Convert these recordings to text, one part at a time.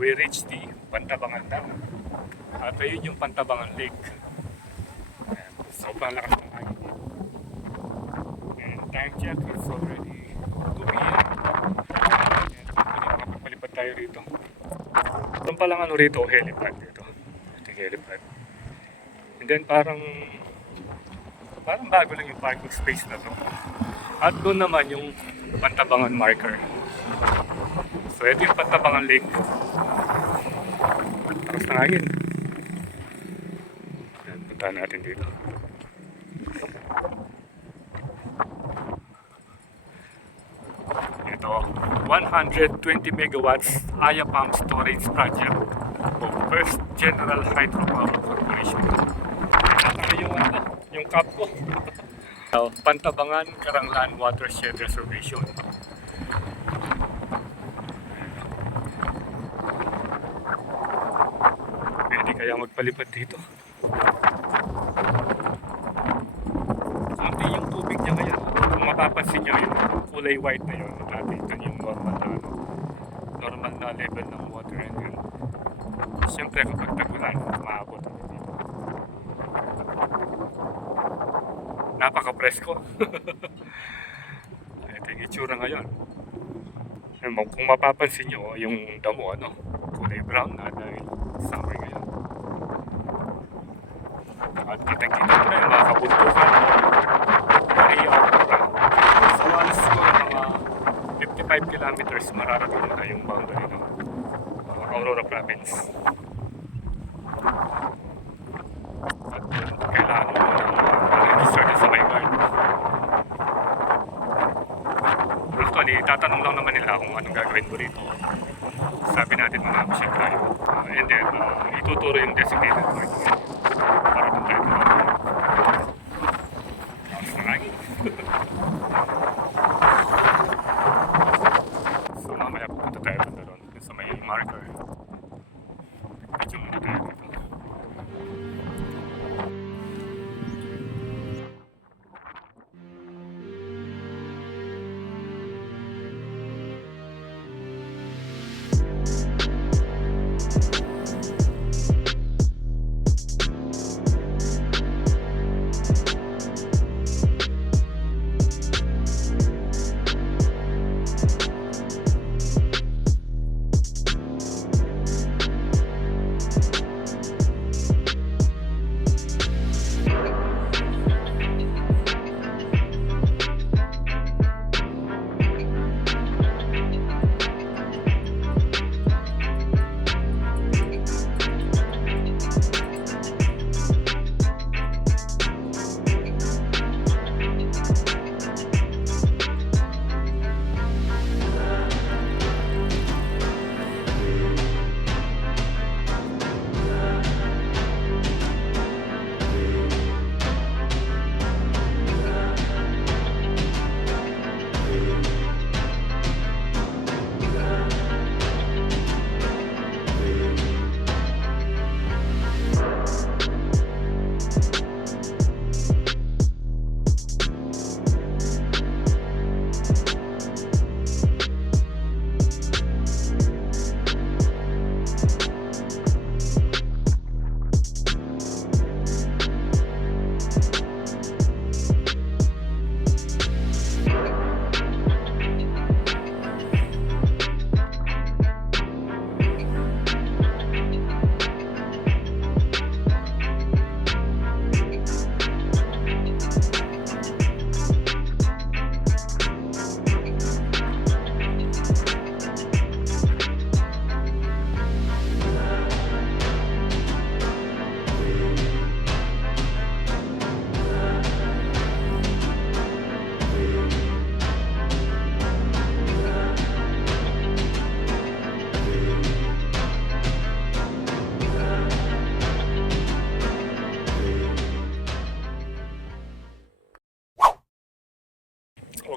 we reached the Pantabangan Dam. At ayun yung Pantabangan Lake. Ayan. Sobrang lakas ng hangin dito. And time check is already 2 p.m. And makapagpalipad tayo rito. Ito palang ano rito, helipad dito. Ito yung helipad. And then parang bago lang yung parking space na to. At doon naman yung Pantabangan marker. So ito yung Pantabangan Lake. Takas ng hangin. Ayan, puntahan natin dito. Ito, 120 megawatts Aya Pump Storage Project of First General Hydropower Corporation. Ito yung cup ko. Pantabangan Karanglan Watershed Reservation. Pwede kaya magpalipad dito. Sabi yung tubig niya kaya, kung mapapansin nyo yung kulay white na yun, dati ito yung normal na level ng water, and then siyempre kapag tagulan, maabot dito. Napaka-presko. Ito yung itsura ngayon. Kung mapapansin nyo, yung damo kulay brown na dahil summer ngayon. At kitang-kita ko na yung mga kabundukan area. So alas siguro mga 55 kilometers mararating na yung boundary ng Aurora Province. At kailangan mo register na sa MyGuard. Actually, tatanong lang naman nila kung anong gagawin mo rito. Sabi natin mamamasyal tayo. And then, ituturo yung designated point. Para doon tayo tumawag. Tapos na lagi. So, mamaya pupunta tayo doon sa may marker. Medyo muna tayo dito.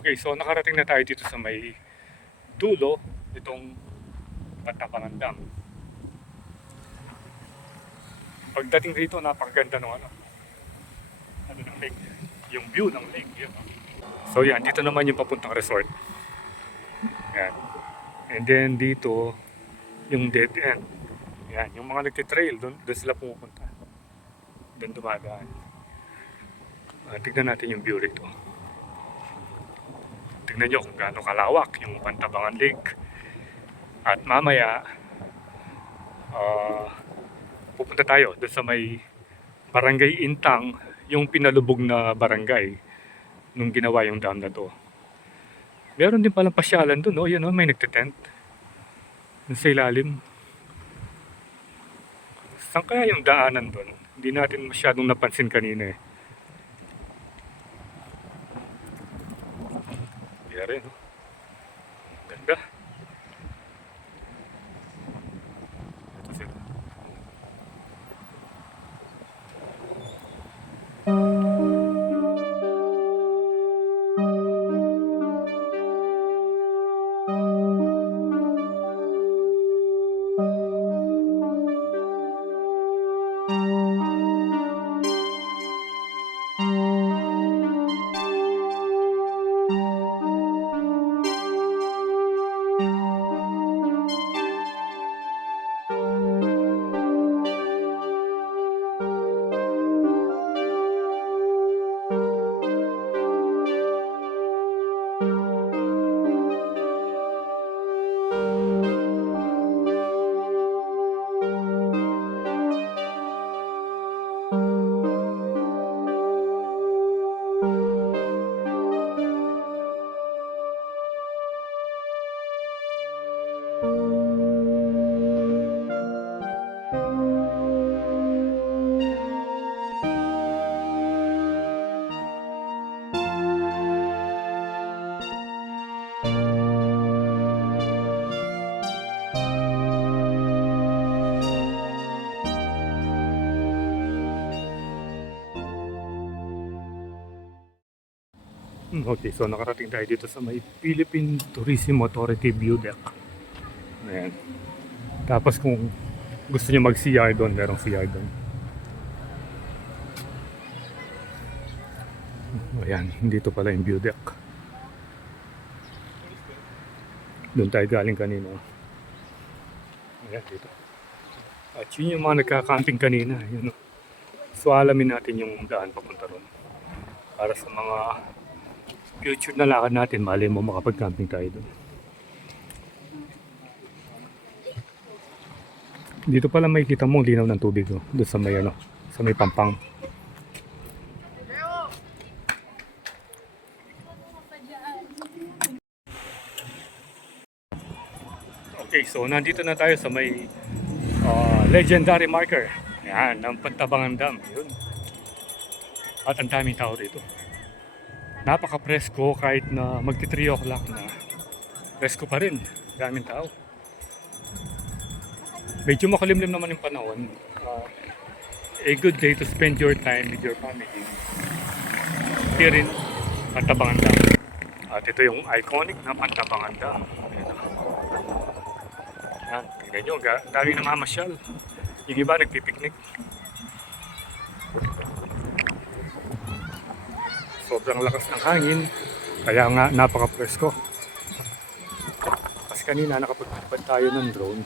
Okay, so nakarating na tayo dito sa may dulo itong Pantabangan Dam. Pagdating rito, napakaganda ng ng lake. Yung view ng lake. Yun. So yan, dito naman yung papuntang resort. Yan. And then dito, yung dead end. Yan, yung mga nagtitrail, doon sila pumupunta. Doon dumadaan. Tignan natin yung view rito. Tignan nyo kung gaano kalawak yung Pantabangan Lake. At mamaya, pupunta tayo doon sa may Barangay Intang, yung pinalubog na barangay nung ginawa yung dam na to. Meron din palang pasyalan doon, oh, yun, oh, may nagtitent. Doon sa ilalim. Saan kaya yung daanan doon? Hindi natin masyadong napansin kanina eh. Kaya rin, oh. Ganda. Ito sila. Okay, so nakarating tayo dito sa may Philippine Tourism Authority View Deck. Ayan. Tapos kung gusto niyo mag-CR doon, merong CR doon. Ayan, dito pala yung view deck. Doon tayo galing kanina. Ayan, dito. At yun yung mga nagka-camping kanina. Yun. So alamin natin yung daan papunta ron. Para sa mga future na lakad natin, mali mo makapag-camping tayo doon. Dito pala may kita mong linaw ng tubig, oh, doon sa may sa may Pampang. Okay, so nandito na tayo sa may legendary marker. Yan, ng Pantabangan Dam. Yun. At ang daming tao dito. Napaka-presko kahit na magti 3 o'clock na. Presko pa rin. Daming tao. Medyo makulimlim naman yung panahon. A good day to spend your time with your family. Here in Pantabangan Dam. At ito yung iconic na Pantabangan Dam. Yan, tingnan nyo, daming namamasyal. Yung iba nagpipiknik. Sobrang lakas ng hangin, kaya nga napaka-presko. Kasi kanina nakapagpapad tayo ng drone,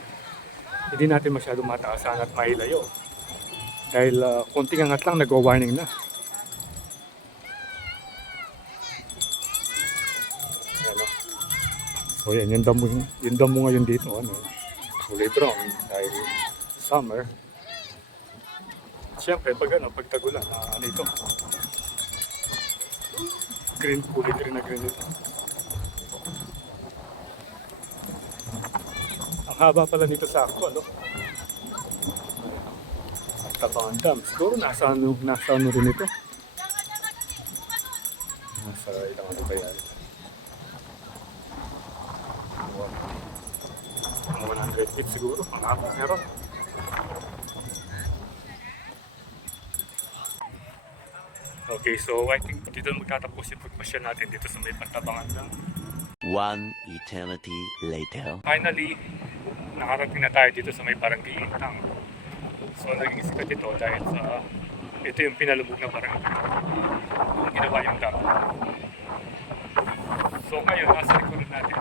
hindi natin masyadong mataasan at mailayo. Dahil konting angat lang, nag-warning na. Yan, oh. So yan, yung damo ngayon dito, kulay brown dahil summer. Siyempre, pag tagulan, ito. Green, kulay green na green ito. Ang haba pala nito sa ako, Pantabangan Dam. Siguro nasa ano rin ito. Nasa ilang ano ba yan? 100 feet siguro, ang haba meron. Okay, so I think dito magtatapos yung pagpasya natin dito sa may Pantabangan Dam. One eternity later. Finally, nakarating na tayo dito sa may Barangay Intang. So naging sikat ito dahil sa ito yung pinalubog na barangay. Yung ginawa yung dam. So ngayon, nasa likuran natin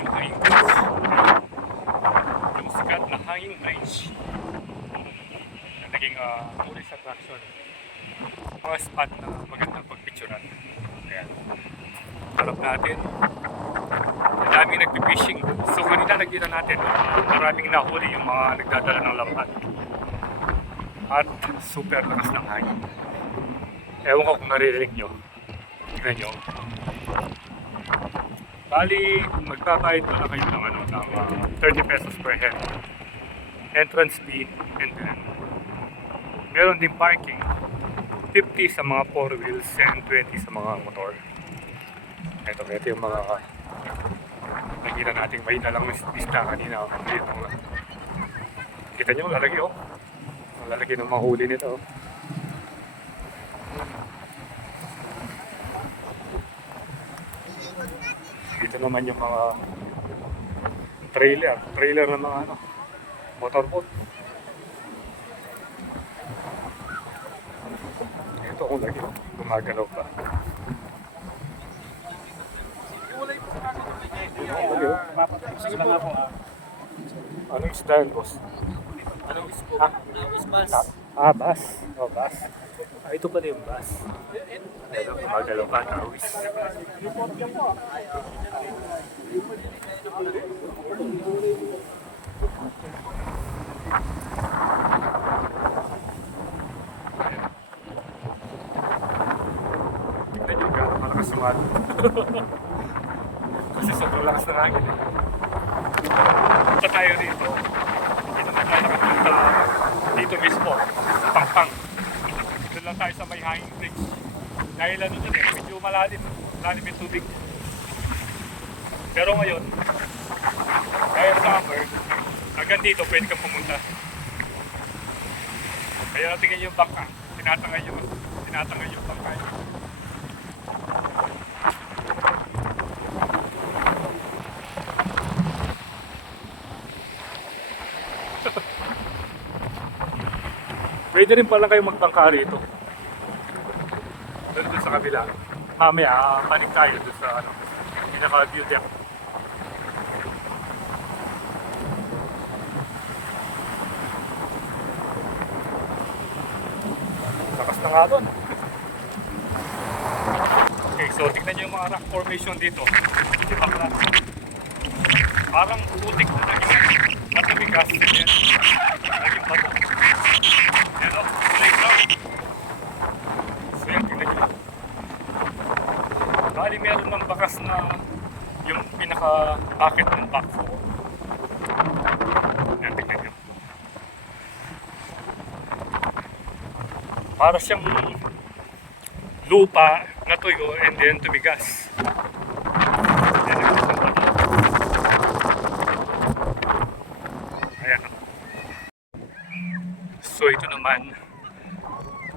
yung Angels. na hanging bridge na naging tourist attraction. Mga spot na magandang pagpicturan. Ayan. Harap natin. Maraming nagpipishing. So kanina nakita natin, maraming nahuli yung mga nagdadala ng lambat. At super lakas ng hangin. Ewan ko kung naririnig nyo. Tignan nyo. Bali, magbabayad pala kayo ng, ng 30 pesos per head. Entrance fee, and then meron din parking. 50 sa mga 4 wheels and 20 sa mga motor. Ito yung mga nakita natin may dalang isda kanina. Kita nyo, lalaki oh. Ang lalaki ng mahuli nito. Dito naman yung mga trailer ng mga motorboat. Ito kung lagi, gumagalaw pa. Anong isda yun, boss? Anong ispo? Ha? Bass. Bass. Oh, bass. Ito pala yung bass. Ito, gumagalaw pa, tawis. Tignan nyo, gano'n malakas yung hangin. Kasi sobrang lakas ng hangin. Punta tayo dito. Dito na tayo nakapunta. Dito mismo, Pangpang. Doon lang tayo sa may hanging bridge. Dahil ano dun medyo malalim. Malalim yung tubig. Pero ngayon, dahil summer, hanggang dito pwede kang pumunta. Kaya natin yung bangka. Tinatangay yung bangka. Pwede rin pala kayo magbangka rito. Doon sa kabila. Mamaya, panik tayo doon sa pinaka-view deck. Lakas na nga doon. Okay, so tignan nyo yung mga rock formation dito. Parang putik na naging matabigas. Naging bato. Yan o, playground. So yan, tignan nyo. Bali meron ng bakas na yung pinaka-bucket ng backhoe. Yan, tignan nyo. Para siyang lupa na tuyo and then tumigas. Yan yung isang bato. Ayan. So ito naman,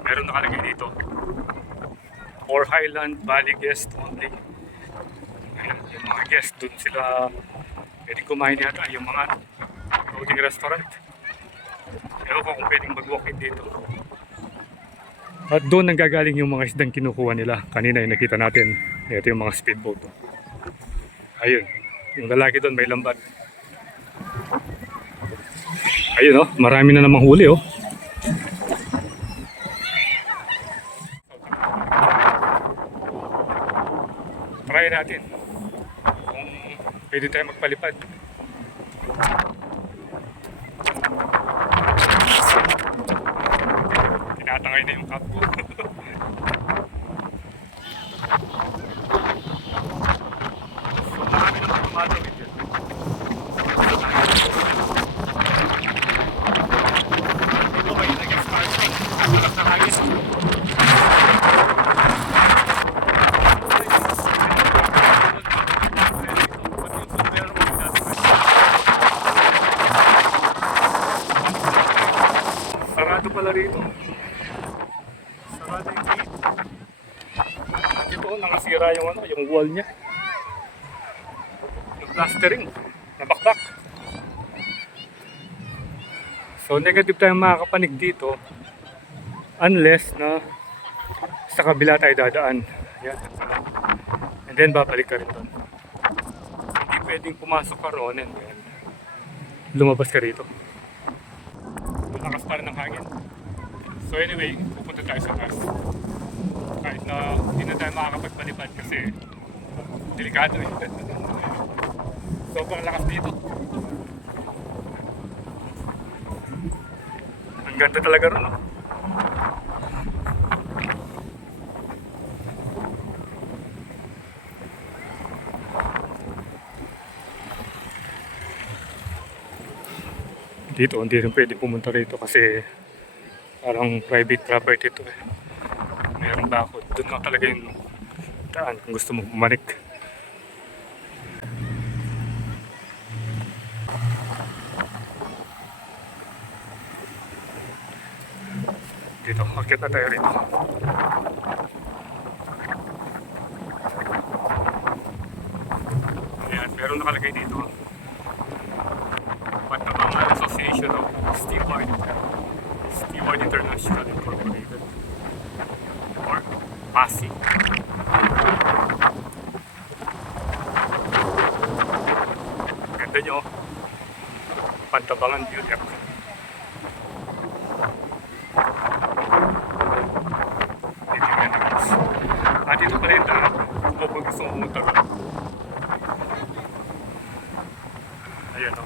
meron nakalagay dito. For Highland Valley guest only. Ayan, yung mga guest dun sila pwede kumain yata yung mga floating restaurant. Ewan ko kung pwedeng mag-walk-in dito. At doon nanggagaling yung mga isdang kinukuha nila. Kanina yung nakita natin. Ito yung mga speedboat. Ayun. Yung lalaki doon may lambat. Ayun oh. Marami na namang huli oh. Try natin. Kung pwede tayo magpalipad. Tinatangay na yung kapwa. So marami naman tumatawid dyan. Dito kayo nag-starting. Walang nakagis. Sarado pala rito. Sarado yung gate. Ito nakasira yung yung wall niya. Yung plastering. Nabakbak. So negative tayong makakapanig dito. Unless na sa kabila tayo dadaan. Yan. And then babalik ka rin doon. Hindi pwedeng pumasok ka roon and then lumabas ka rito. ng hangin. So anyway, pupunta tayo sa taas. Kahit na hindi na tayo makakapagpalipad kasi delikado eh. Sobrang lakas dito. Ang ganda talaga ron, no? Dito, hindi rin pwede pumunta rito kasi parang private property ito eh. Mayroong bakod. Doon lang talaga yung daan kung gusto mo bumalik. Dito, akit na tayo rito. Ayan, meron nakalagay dito. Pantabangan Association of Steward International Incorporated or PASI. Ganda nyo. Pantabangan View Deck. At ito pala yung daan kung gusto mong pumunta ron. Ayan o.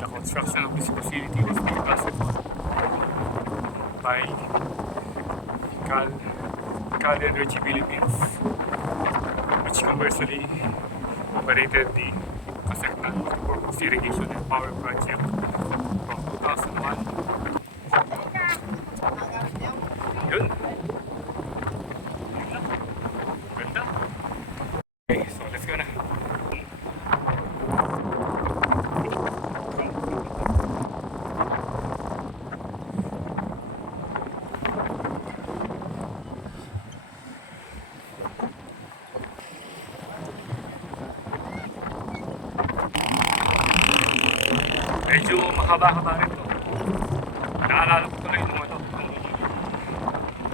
The construction of this facility was made possible by Cal Energy Philippines, which commercially operated the Kaseknan Corpus Irrigation and Power Project from 2001. Yun. Ganda. Okay, so let's go na. Medyo mahaba-haba rin to. Naalala ko tuloy nung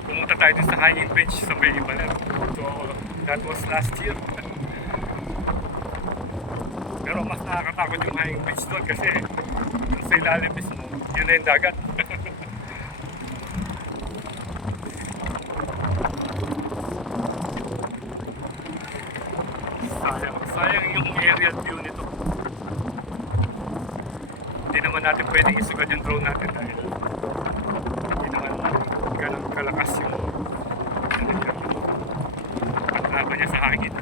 pumunta tayo din sa hanging bridge sa Bay Baler. So that was last year. Pero mas nakakatakot yung hanging bridge doon kasi yung sa ilalim mismo, yun na yung dagat. Sayang yung aerial view nito. Hindi naman natin pwedeng isugad yung drone natin dahil hindi naman ganun kalakas yung paglaban niya sa hangin.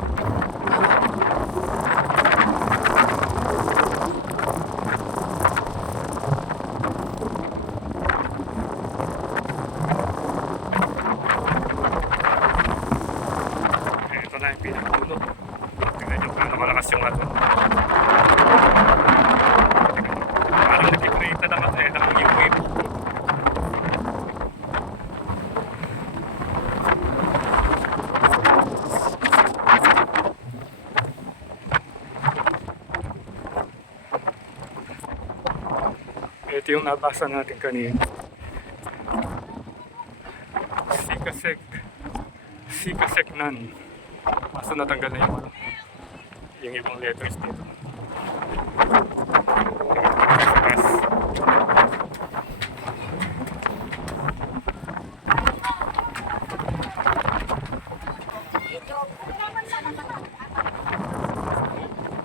Ito na yung pinakadulo. Tingnan nyo kung malakas yung ato. Parang nag-create na kasi ng wave. Ito yung nabasa natin kanina. Sikaseknan. Kaso natanggal na yung ibang letters dito.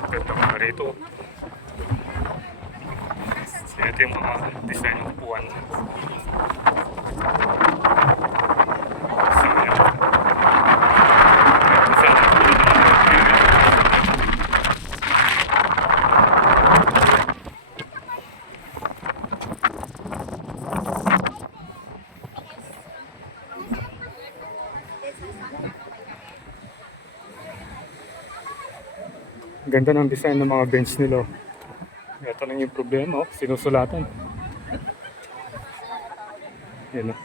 Ganda ko na rito. Ito yung mga design ng upuan. Ganda ng design ng mga bench nila. Ito lang yung problema, sinusulatan. Yan o.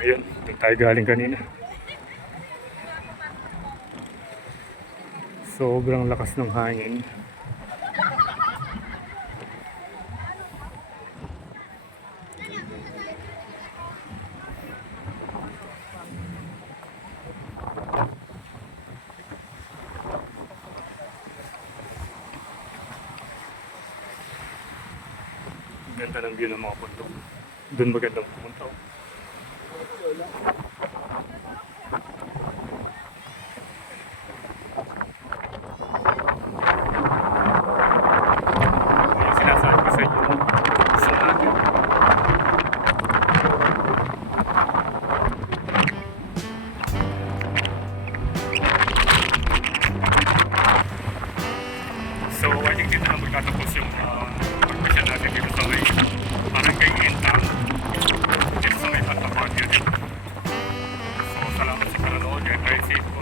Ayun, doon tayo galing kanina. Sobrang lakas ng hangin. Ganda ng view ng mga bundok. Doon magandang pumunta. Oh. Yung sinasabi ko sa inyo, sa natin. So, I think dito na magtatapos yung pag-mission natin dito sa may Barangay Intang. Dito sa may Patabaguio din. So, salamat sa panonood. Drive safe po.